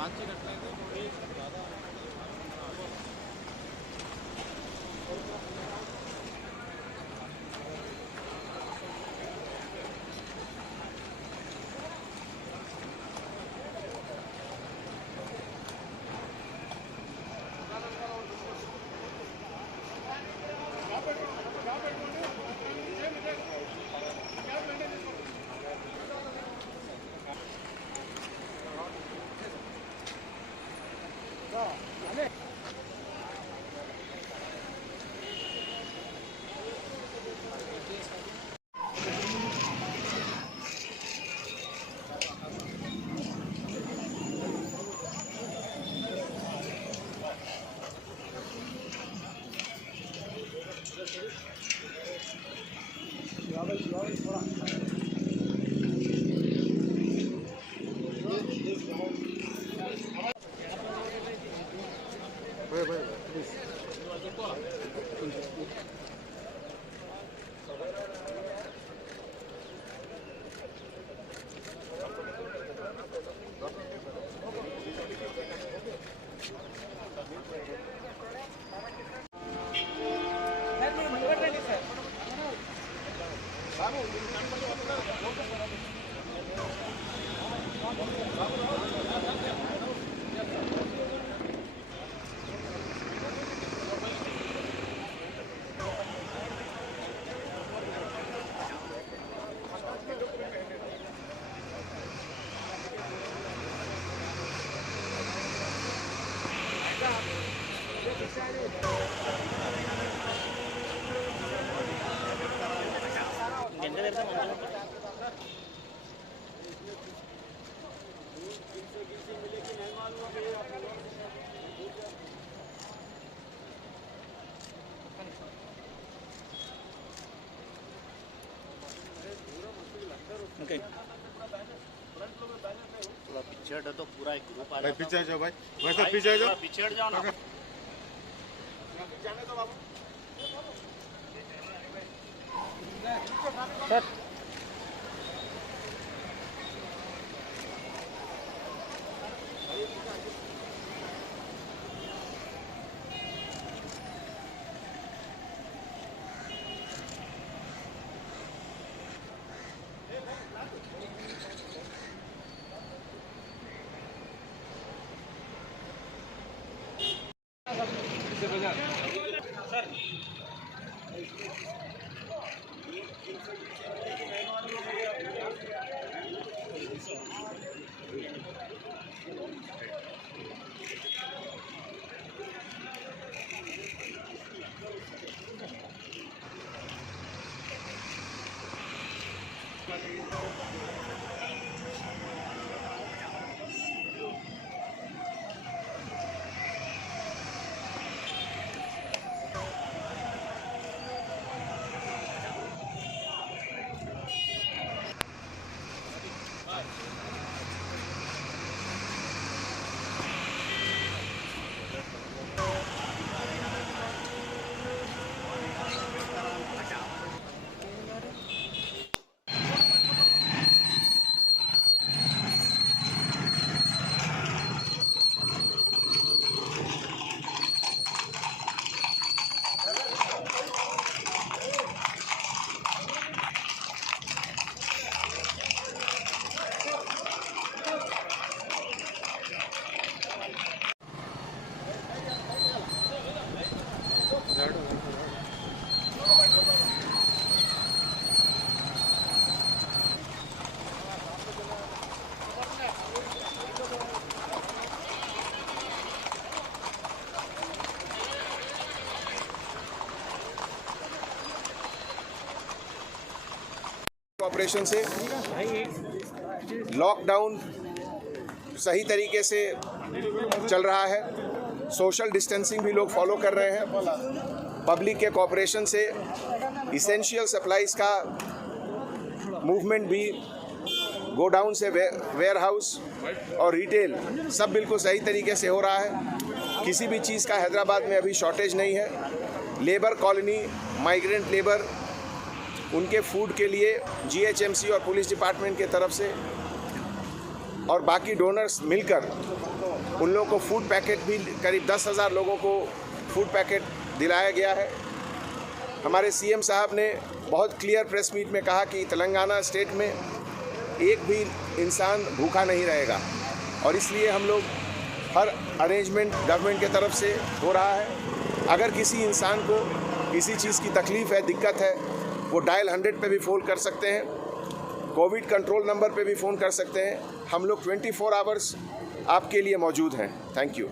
5 ही रखने थे थोड़ी ज़्यादा। थोड़ा पिछड़ तो पूरा एक ग्रुप आ भाई पीछे जाओ भाई, वैसे पीछे जाओ, पिछड़ जाओ ना। सर ऑपरेशन से लॉकडाउन सही तरीके से चल रहा है। सोशल डिस्टेंसिंग भी लोग फॉलो कर रहे हैं। पब्लिक के कोऑपरेशन से इसेंशियल सप्लाईज का मूवमेंट भी गोडाउन से वेयर हाउस और रिटेल सब बिल्कुल सही तरीके से हो रहा है। किसी भी चीज़ का हैदराबाद में अभी शॉर्टेज नहीं है। लेबर कॉलोनी, माइग्रेंट लेबर, उनके फूड के लिए जीएचएमसी और पुलिस डिपार्टमेंट के तरफ से और बाकी डोनर्स मिलकर उन लोगों को फूड पैकेट भी करीब 10,000 लोगों को फूड पैकेट दिलाया गया है। हमारे सीएम साहब ने बहुत क्लियर प्रेस मीट में कहा कि तेलंगाना स्टेट में एक भी इंसान भूखा नहीं रहेगा और इसलिए हम लोग हर अरेंजमेंट गवर्नमेंट की तरफ से हो रहा है। अगर किसी इंसान को किसी चीज़ की तकलीफ़ है, दिक्कत है, वो डायल 100 पे भी फ़ोन कर सकते हैं, कोविड कंट्रोल नंबर पे भी फ़ोन कर सकते हैं। हम लोग 24 आवर्स आपके लिए मौजूद हैं। Thank you.